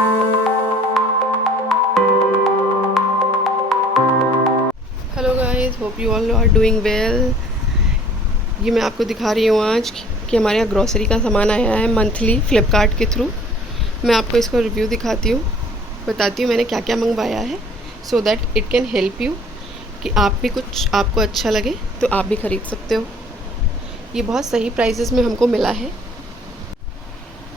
Hello guys, hope you all are doing well. ये मैं आपको दिखा रही हूँ आज कि हमारे यहाँ ग्रॉसरी का सामान आया है मंथली फ्लिपकार्ट के थ्रू। मैं आपको इसको रिव्यू दिखाती हूँ, बताती हूँ मैंने क्या क्या मंगवाया है, so that it can help you कि आप भी कुछ आपको अच्छा लगे तो आप भी ख़रीद सकते हो। ये बहुत सही प्राइसेस में हमको मिला है।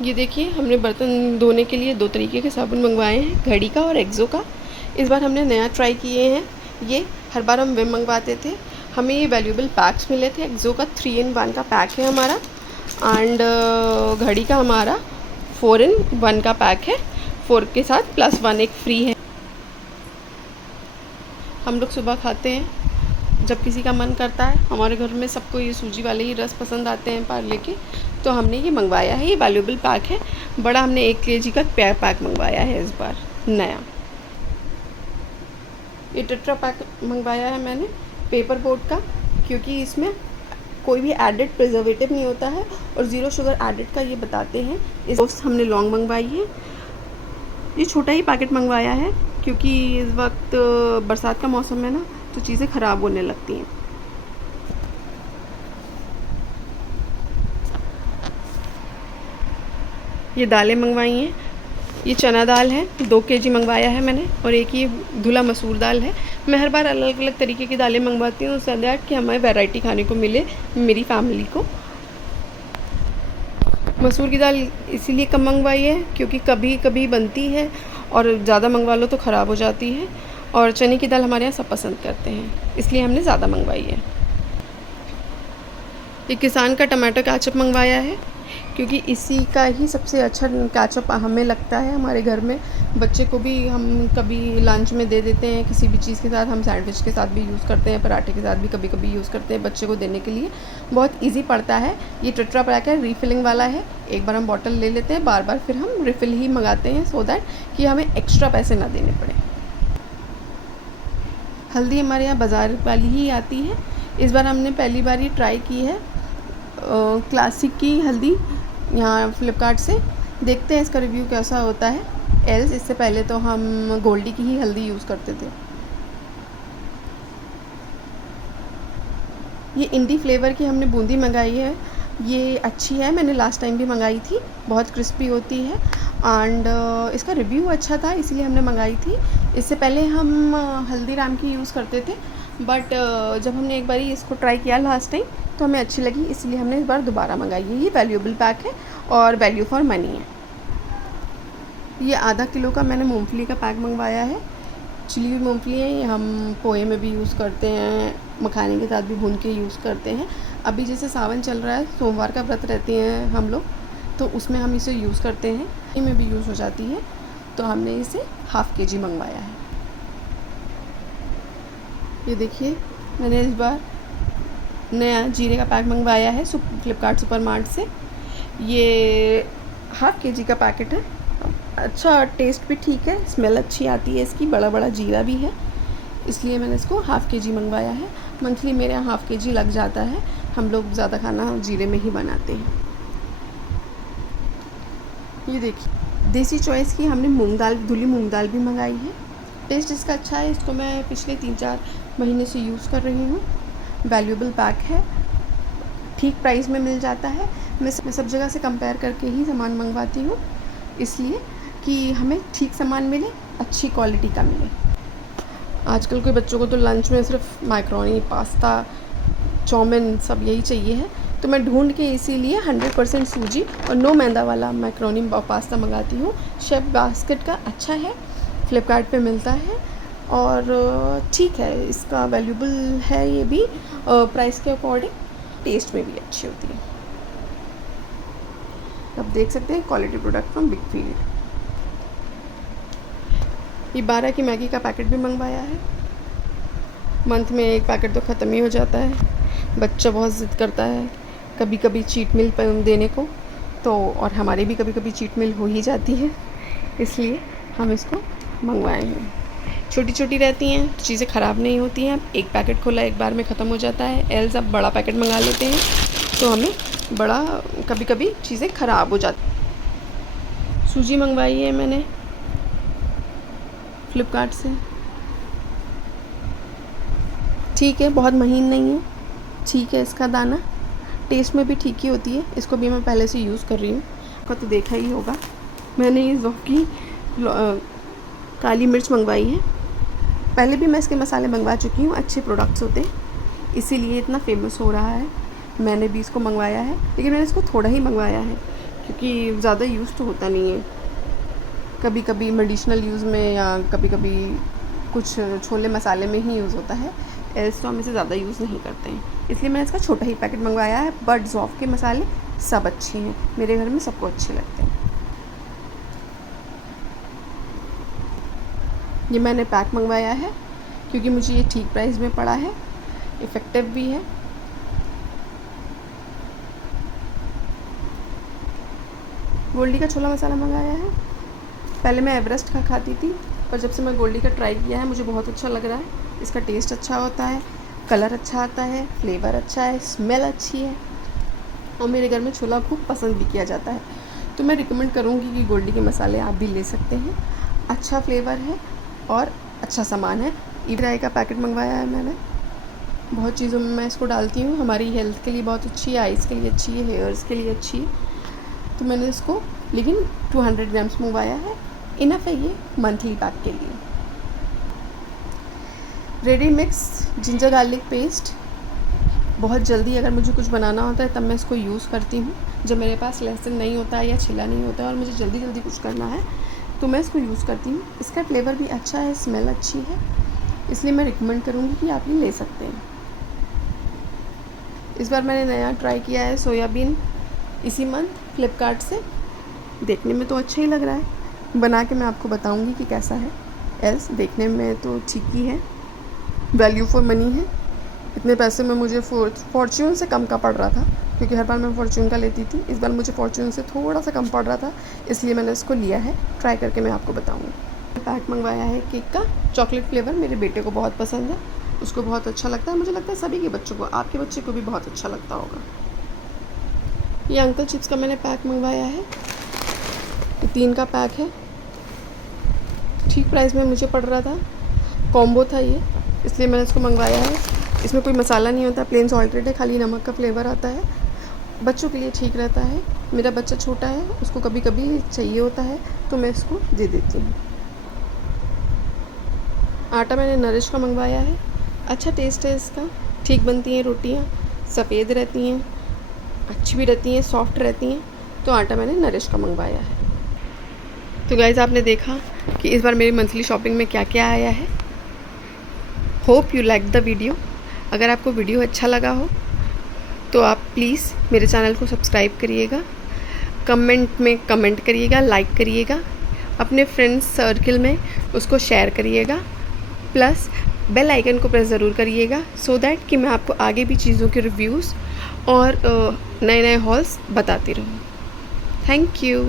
ये देखिए, हमने बर्तन धोने के लिए 2 तरीके के साबुन मंगवाए हैं, घड़ी का और एक्सो का। इस बार हमने नया ट्राई किए हैं। ये हर बार हम विम मंगवाते थे, हमें ये वैल्यूएबल पैक्स मिले थे। एक्सो का 3 in 1 का पैक है हमारा, एंड घड़ी का हमारा 4 in 1 का पैक है, 4 के साथ +1 एक फ्री है। हम लोग सुबह खाते हैं जब किसी का मन करता है। हमारे घर में सबको ये सूजी वाले ही रस पसंद आते हैं पार्ले के, तो हमने ये मंगवाया है। ये वैल्यूएबल पैक है बड़ा, हमने 1 kg का पैक मंगवाया है इस बार नया। ये टेट्रा पैक मंगवाया है मैंने पेपर बोट का, क्योंकि इसमें कोई भी एडेड प्रिजर्वेटिव नहीं होता है और 0 शुगर एडेड का ये बताते हैं। इस हमने लौंग मंगवाई है। ये छोटा ही पैकेट मंगवाया है क्योंकि इस वक्त बरसात का मौसम है ना, तो चीज़ें ख़राब होने लगती हैं। ये दालें मंगवाई हैं। ये चना दाल है, 2 kg मंगवाया है मैंने, और एक ये धुला मसूर दाल है। मैं हर बार अलग अलग तरीके की दालें मंगवाती हूँ सो दैट कि हमें वैरायटी खाने को मिले, मेरी फैमिली को। मसूर की दाल इसीलिए कम मंगवाई है क्योंकि कभी कभी बनती है और ज़्यादा मंगवा लो तो ख़राब हो जाती है, और चने की दाल हमारे यहाँ सब पसंद करते हैं, इसलिए हमने ज़्यादा मंगवाई है। ये किसान का टमाटो केचप मंगवाया है क्योंकि इसी का ही सबसे अच्छा केचप हमें लगता है। हमारे घर में बच्चे को भी हम कभी लंच में दे देते हैं, किसी भी चीज़ के साथ। हम सैंडविच के साथ भी यूज़ करते हैं, पराठे के साथ भी कभी कभी यूज़ करते हैं, बच्चे को देने के लिए बहुत इजी पड़ता है। ये टेट्रा पैक है, रीफिलिंग वाला है। एक बार हम बॉटल ले लेते हैं, बार बार फिर हम रिफ़िल ही मंगाते हैं सो दैट कि हमें एक्स्ट्रा पैसे ना देने पड़े। हल्दी हमारे यहाँ बाज़ार वाली ही आती है। इस बार हमने पहली बार ये ट्राई की है क्लासिक की हल्दी यहाँ फ्लिपकार्ट से। देखते हैं इसका रिव्यू कैसा होता है। एल्स इससे पहले तो हम गोल्डी की ही हल्दी यूज़ करते थे। ये इंडी फ्लेवर की हमने बूंदी मंगाई है। ये अच्छी है, मैंने लास्ट टाइम भी मंगाई थी, बहुत क्रिस्पी होती है एंड इसका रिव्यू अच्छा था इसलिए हमने मंगाई थी। इससे पहले हम हल्दीराम की यूज़ करते थे, बट जब हमने एक बार इसको ट्राई किया लास्ट टाइम तो हमें अच्छी लगी, इसलिए हमने इस बार दोबारा मंगाई है। ये वैल्यूएबल पैक है और वैल्यू फॉर मनी है। ये आधा किलो का मैंने मूंगफली का पैक मंगवाया है। चिली हुई मूंगफली है, ये हम पोहे में भी यूज़ करते हैं, मखाने के साथ भी भून के यूज़ करते हैं। अभी जैसे सावन चल रहा है, सोमवार का व्रत रहते हैं हम लोग, तो उसमें हम इसे यूज़ करते हैं, में भी यूज़ हो जाती है, तो हमने इसे ½ kg मंगवाया है। ये देखिए, मैंने इस बार नया जीरे का पैक मंगवाया है फ्लिपकार्ट सुपरमार्ट से। ये ½ kg का पैकेट है। अच्छा, टेस्ट भी ठीक है, स्मेल अच्छी आती है इसकी, बड़ा बड़ा जीरा भी है, इसलिए मैंने इसको ½ kg मंगवाया है। मंथली मेरे यहाँ ½ kg लग जाता है, हम लोग ज़्यादा खाना जीरे में ही बनाते हैं। ये देखिए, देसी चॉइस की हमने मूंग दाल, धुली मूंग दाल भी मंगाई है। टेस्ट इसका अच्छा है, इसको मैं पिछले 3-4 महीने से यूज़ कर रही हूँ। वैल्यूएबल पैक है, ठीक प्राइस में मिल जाता है। मैं सब जगह से कंपेयर करके ही सामान मंगवाती हूँ, इसलिए कि हमें ठीक सामान मिले, अच्छी क्वालिटी का मिले। आजकल के बच्चों को तो लंच में सिर्फ मैकरोनी, पास्ता, चाउमीन सब यही चाहिए है, तो मैं ढूंढ के इसीलिए 100% सूजी और नो मैदा वाला मैकरोनी और पास्ता मंगाती हूँ। शेफ बास्केट का अच्छा है, फ्लिपकार्ट पे मिलता है और ठीक है, इसका वैल्यूएबल है ये भी प्राइस के अकॉर्डिंग, टेस्ट में भी अच्छी होती है। आप देख सकते हैं quality product from big field. ये 12 की मैगी का पैकेट भी मंगवाया है। मंथ में एक पैकेट तो ख़त्म ही हो जाता है, बच्चा बहुत ज़िद करता है कभी कभी चीट मिल देने को, तो और हमारे भी कभी कभी चीट मिल हो ही जाती है, इसलिए हम इसको मंगवाए हैं। छोटी छोटी रहती हैं तो चीज़ें ख़राब नहीं होती हैं। एक पैकेट खोला एक बार में ख़त्म हो जाता है। एल्स अब बड़ा पैकेट मंगा लेते हैं तो हमें बड़ा कभी कभी चीज़ें ख़राब हो जाती। सूजी मंगवाई है मैंने फ्लिपकार्ट से। ठीक है, बहुत महीन नहीं है, ठीक है। इसका दाना टेस्ट में भी ठीक ही होती है। इसको भी मैं पहले से यूज़ कर रही हूँ, आपका तो देखा ही होगा। मैंने ये ज़ोफ़ की काली मिर्च मंगवाई है। पहले भी मैं इसके मसाले मंगवा चुकी हूँ, अच्छे प्रोडक्ट्स होते हैं, इसीलिए इतना फेमस हो रहा है। मैंने भी इसको मंगवाया है, लेकिन मैंने इसको थोड़ा ही मंगवाया है क्योंकि ज़्यादा यूज़ तो होता नहीं है। कभी कभी मेडिसिनल यूज़ में या कभी कभी कुछ छोले मसाले में ही यूज़ होता है, एल्स तो हम इसे ज़्यादा यूज़ नहीं करते हैं, इसलिए मैंने इसका छोटा ही पैकेट मंगवाया है। बट ज़ोफ़ के मसाले सब अच्छे हैं, मेरे घर में सबको अच्छे लगते हैं। ये मैंने पैक मंगवाया है क्योंकि मुझे ये ठीक प्राइस में पड़ा है, इफ़ेक्टिव भी है। गोल्डी का छोला मसाला मंगाया है। पहले मैं एवरेस्ट का खाती थी, पर जब से मैं गोल्डी का ट्राई किया है मुझे बहुत अच्छा लग रहा है। इसका टेस्ट अच्छा होता है, कलर अच्छा आता है, फ्लेवर अच्छा है, स्मेल अच्छी है और मेरे घर में छोला खूब पसंद भी किया जाता है। तो मैं रिकमेंड करूँगी कि गोल्डी के मसाले आप भी ले सकते हैं। अच्छा फ्लेवर है और अच्छा सामान है। ईब्राई का पैकेट मंगवाया है मैंने। बहुत चीज़ों में मैं इसको डालती हूँ, हमारी हेल्थ के लिए बहुत अच्छी है, आइज़ के लिए अच्छी है, हेयर्स के लिए अच्छी है। तो मैंने इसको लेकिन 200 ग्राम्स मंगवाया है, इनफ है ये मंथली पैक के लिए। Ready mix ginger garlic paste, बहुत जल्दी अगर मुझे कुछ बनाना होता है तब मैं इसको यूज़ करती हूँ। जब मेरे पास लहसुन नहीं होता है या छिला नहीं होता है और मुझे जल्दी जल्दी कुछ करना है तो मैं इसको यूज़ करती हूँ। इसका फ्लेवर भी अच्छा है, स्मेल अच्छी है, इसलिए मैं रिकमेंड करूँगी कि आप ये ले सकते हैं। इस बार मैंने नया ट्राई किया है सोयाबीन, इसी मंथ फ्लिपकार्ट से। देखने में तो अच्छा ही लग रहा है, बना के मैं आपको बताऊंगी कि कैसा है। एल्स देखने में तो ठीक ही है, वैल्यू फॉर मनी है। इतने पैसे में मुझे फॉर्च्यून से कम का पड़ रहा था, क्योंकि हर बार मैं फॉर्च्यून का लेती थी। इस बार मुझे फॉर्च्यून से थोड़ा सा कम पड़ रहा था, इसलिए मैंने इसको लिया है। ट्राई करके मैं आपको बताऊँगी। पैक मंगवाया है केक का, चॉकलेट फ्लेवर। मेरे बेटे को बहुत पसंद है, उसको बहुत अच्छा लगता है। मुझे लगता है सभी के बच्चों को, आपके बच्चे को भी बहुत अच्छा लगता होगा। ये अंकल चिप्स का मैंने पैक मंगवाया है, 3 का पैक है। ठीक प्राइस में मुझे पड़ रहा था, कॉम्बो था ये, इसलिए मैंने इसको मंगवाया है। इसमें कोई मसाला नहीं होता, प्लेन सॉल्टेड है, खाली नमक का फ्लेवर आता है। बच्चों के लिए ठीक रहता है। मेरा बच्चा छोटा है, उसको कभी कभी चाहिए होता है तो मैं इसको दे देती हूँ। आटा मैंने नरिश का मंगवाया है, अच्छा टेस्ट है इसका, ठीक बनती हैं रोटियाँ, सफ़ेद रहती हैं, अच्छी भी रहती हैं, सॉफ्ट रहती हैं। तो आटा मैंने नरिश का मंगवाया है। तो गाइज़ आपने देखा कि इस बार मेरी मंथली शॉपिंग में क्या क्या आया है। Hope you like the video. अगर आपको वीडियो अच्छा लगा हो तो आप प्लीज़ मेरे चैनल को सब्सक्राइब करिएगा, कमेंट में कमेंट करिएगा, लाइक करिएगा, अपने फ्रेंड्स सर्कल में उसको शेयर करिएगा, प्लस बेल आइकन को प्रेस ज़रूर करिएगा, सो दैट कि मैं आपको आगे भी चीज़ों के रिव्यूज़ और नए नए हॉल्स बताती रहूँ। Thank you.